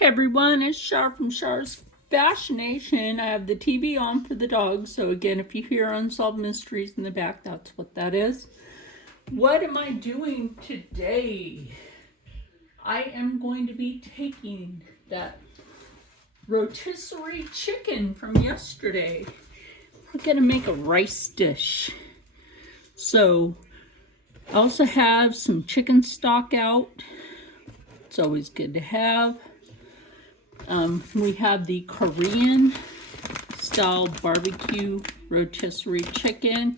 Hey everyone, it's Char from Char's Fascination. I have the TV on for the dogs, so again, if you hear Unsolved Mysteries in the back, that's what that is. What am I doing today? I am going to be taking that rotisserie chicken from yesterday. We're going to make a rice dish. So, I also have some chicken stock out. It's always good to have. We have the Korean style barbecue rotisserie chicken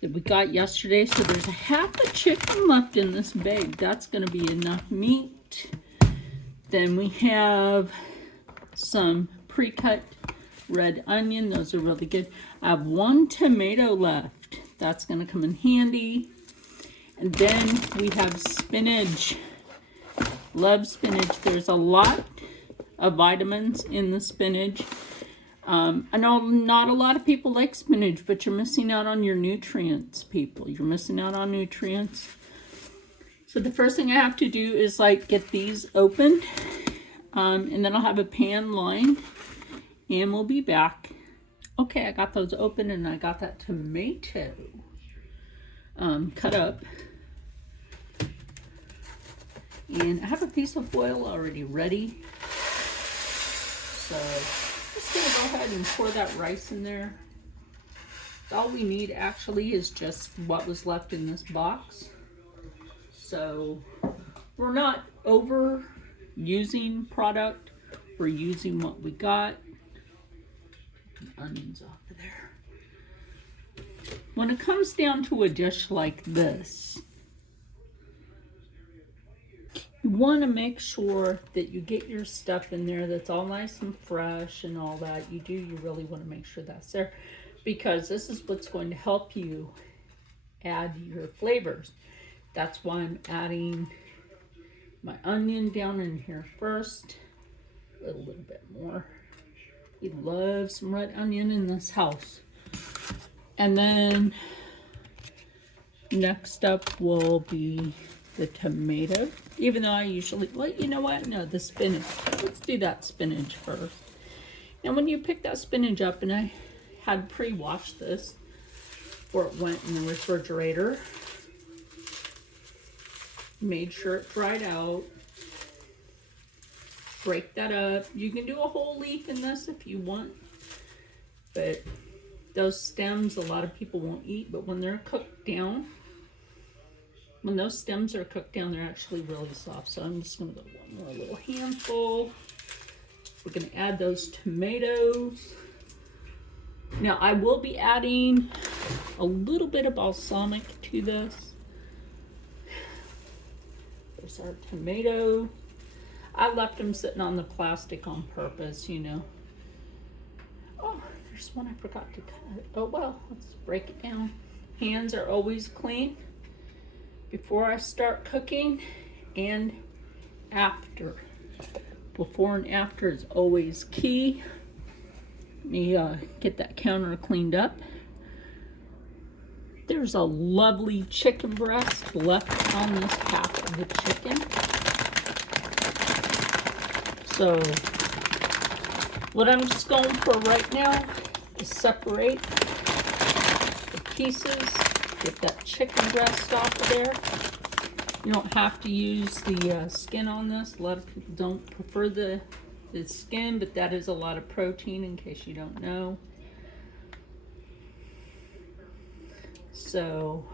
that we got yesterday. So there's a half a chicken left in this bag. That's going to be enough meat. Then we have some pre-cut red onion. Those are really good. I have one tomato left. That's going to come in handy. And then we have spinach. Love spinach. There's a lot of vitamins in the spinach. I know not a lot of people like spinach, but you're missing out on your nutrients, people. You're missing out on nutrients. So the first thing I have to do is get these opened, and then I'll have a pan lined, and we'll be back. Okay, I got those open, and I got that tomato cut up. And I have a piece of foil already ready. So just gonna go ahead and pour that rice in there. All we need actually is just what was left in this box. So we're not over using product. We're using what we got. Onions off of there. When it comes down to a dish like this, you want to make sure that you get your stuff in there that's all nice and fresh and all that. You really want to make sure that's there, because this is what's going to help you add your flavors. That's why I'm adding my onion down in here first. A little bit more. We love some red onion in this house. And then next up will be the tomato, even though I usually, well, you know what? No, the spinach. Let's do that spinach first. And when you pick that spinach up, and I had pre-washed this before it went in the refrigerator, made sure it dried out. Break that up. You can do a whole leaf in this if you want, but those stems a lot of people won't eat, but when they're cooked down, when those stems are cooked down, they're actually really soft. So I'm just going to go one more little handful. We're going to add those tomatoes. Now I will be adding a little bit of balsamic to this. There's our tomato. I left them sitting on the plastic on purpose, you know. Oh, there's one I forgot to cut. Oh well, let's break it down. Hands are always clean before I start cooking and after. Before and after is always key. Let me get that counter cleaned up. There's a lovely chicken breast left on this half of the chicken. So what I'm just going for right now is separate the pieces. Get that chicken breast off of there. You don't have to use the skin on this. A lot of people don't prefer the skin, but that is a lot of protein, in case you don't know. So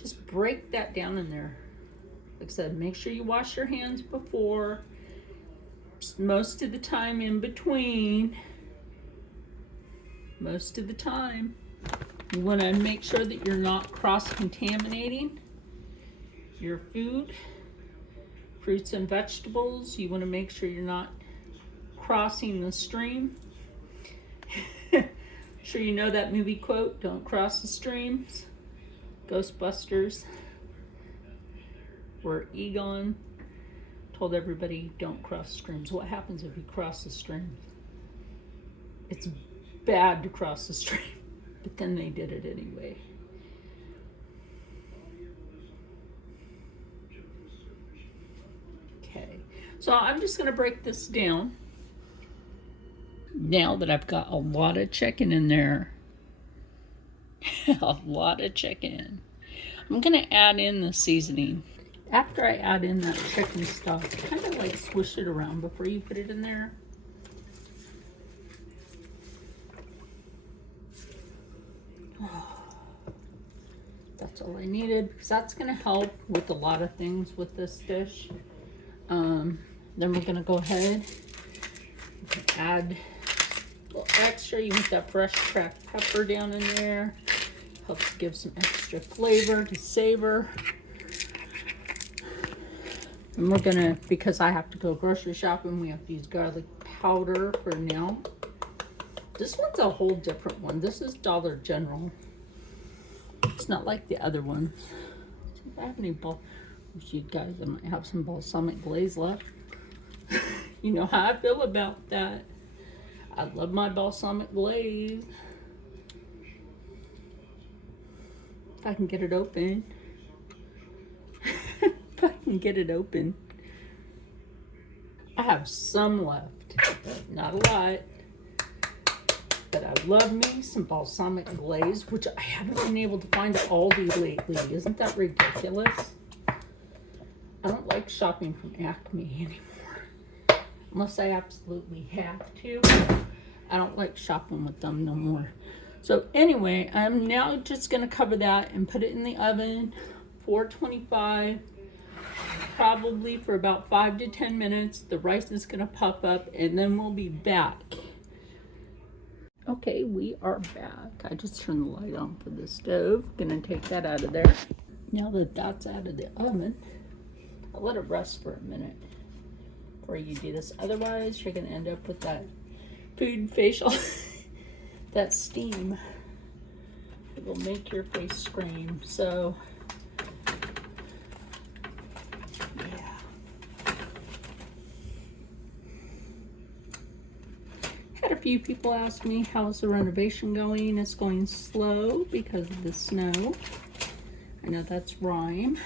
just break that down in there. Like I said, make sure you wash your hands before. Most of the time in between. Most of the time. You want to make sure that you're not cross-contaminating your food. Fruits and vegetables, you want to make sure you're not crossing the stream. Sure you know that movie quote, don't cross the streams. Ghostbusters, where Egon told everybody don't cross streams. What happens if you cross the stream? It's bad to cross the stream. But then they did it anyway. Okay, So I'm just going to break this down. Now that I've got a lot of chicken in there, a lot of chicken, I'm going to add in the seasoning. After I add in that chicken stock, kind of like swish it around before you put it in there. That's all I needed, because that's going to help with a lot of things with this dish. Then we're going to go ahead and add a little extra. You want that fresh cracked pepper down in there. Helps give some extra flavor to savor. And we're going to, because I have to go grocery shopping, we have to use garlic powder for now. This one's a whole different one. This is Dollar General. It's not like the other ones. If I have any you guys, I might have some balsamic glaze left. You know how I feel about that. I love my balsamic glaze. If I can get it open. If I can get it open. I have some left. Not a lot. But I love me some balsamic glaze, which I haven't been able to find at Aldi lately. Isn't that ridiculous? I don't like shopping from Acme anymore. Unless I absolutely have to. I don't like shopping with them no more. So anyway, I'm now just going to cover that and put it in the oven, 425, probably for about 5 to 10 minutes. The rice is going to puff up, and then we'll be back. Okay, we are back. I just turned the light on for the stove. Gonna take that out of there. Now that that's out of the oven, I'll let it rest for a minute before you do this. Otherwise, you're gonna end up with that food facial, that steam. It will make your face scream. So, yeah. Had a few people ask me, how's the renovation going? It's going slow because of the snow. I know that's rhyme,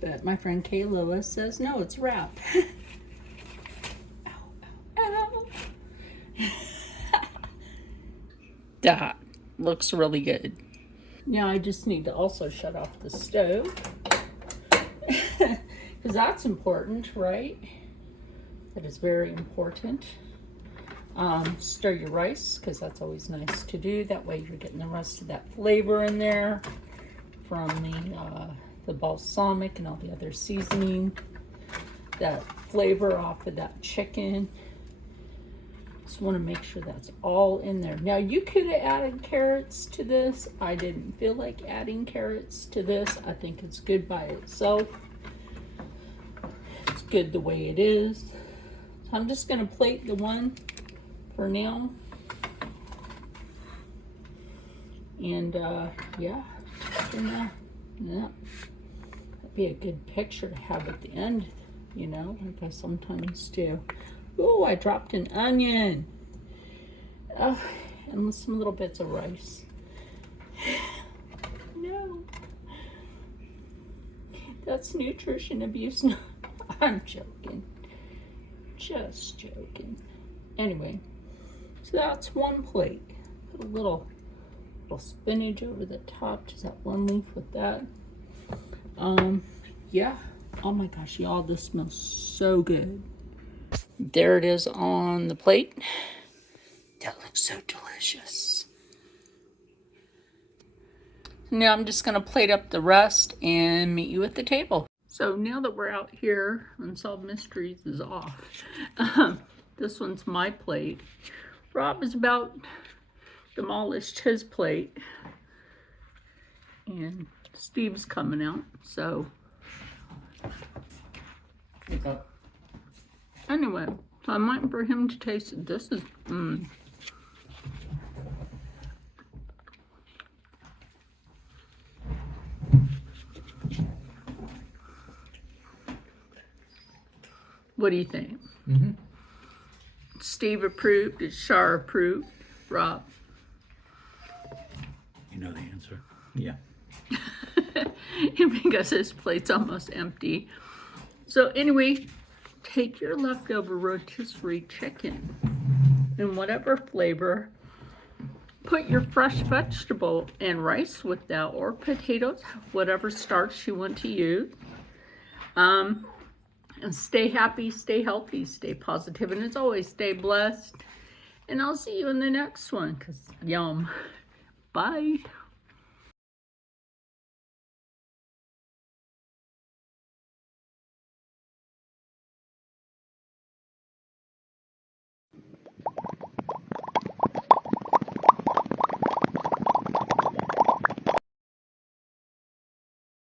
but my friend Kay Lewis says, no, it's rap. Ow, ow, ow. That looks really good. Now I just need to also shut off the stove because that's important, right? That is very important. Stir your rice, because that's always nice to do. That way you're getting the rest of that flavor in there from the balsamic and all the other seasoning. That flavor off of that chicken. Just want to make sure that's all in there. Now you could have added carrots to this. I didn't feel like adding carrots to this. I think it's good by itself. It's good the way it is. So I'm just going to plate the one for now. And yeah, that'd be a good picture to have at the end, you know, like I sometimes do. Oh, I dropped an onion. Oh, and some little bits of rice. No, that's nutrition abuse. I'm joking, just joking. Anyway, so that's one plate. Put a little spinach over the top, just that one leaf with that. Yeah. Oh my gosh, y'all, this smells so good. There it is on the plate. That looks so delicious. Now I'm just gonna plate up the rest and meet you at the table. So now that we're out here, Unsolved Mysteries is off. This one's my plate. Rob has about demolished his plate. And Steve's coming out, so. Anyway, so I'm waiting for him to taste it. This is, What do you think? Mm-hmm. Steve approved. Is Char approved? Rob? You know the answer. Yeah. Because his plate's almost empty. So anyway, take your leftover rotisserie chicken in whatever flavor, put your fresh vegetable and rice with that, or potatoes, whatever starch you want to use. And stay happy, stay healthy, stay positive, and as always, stay blessed. And I'll see you in the next one, because yum. Bye.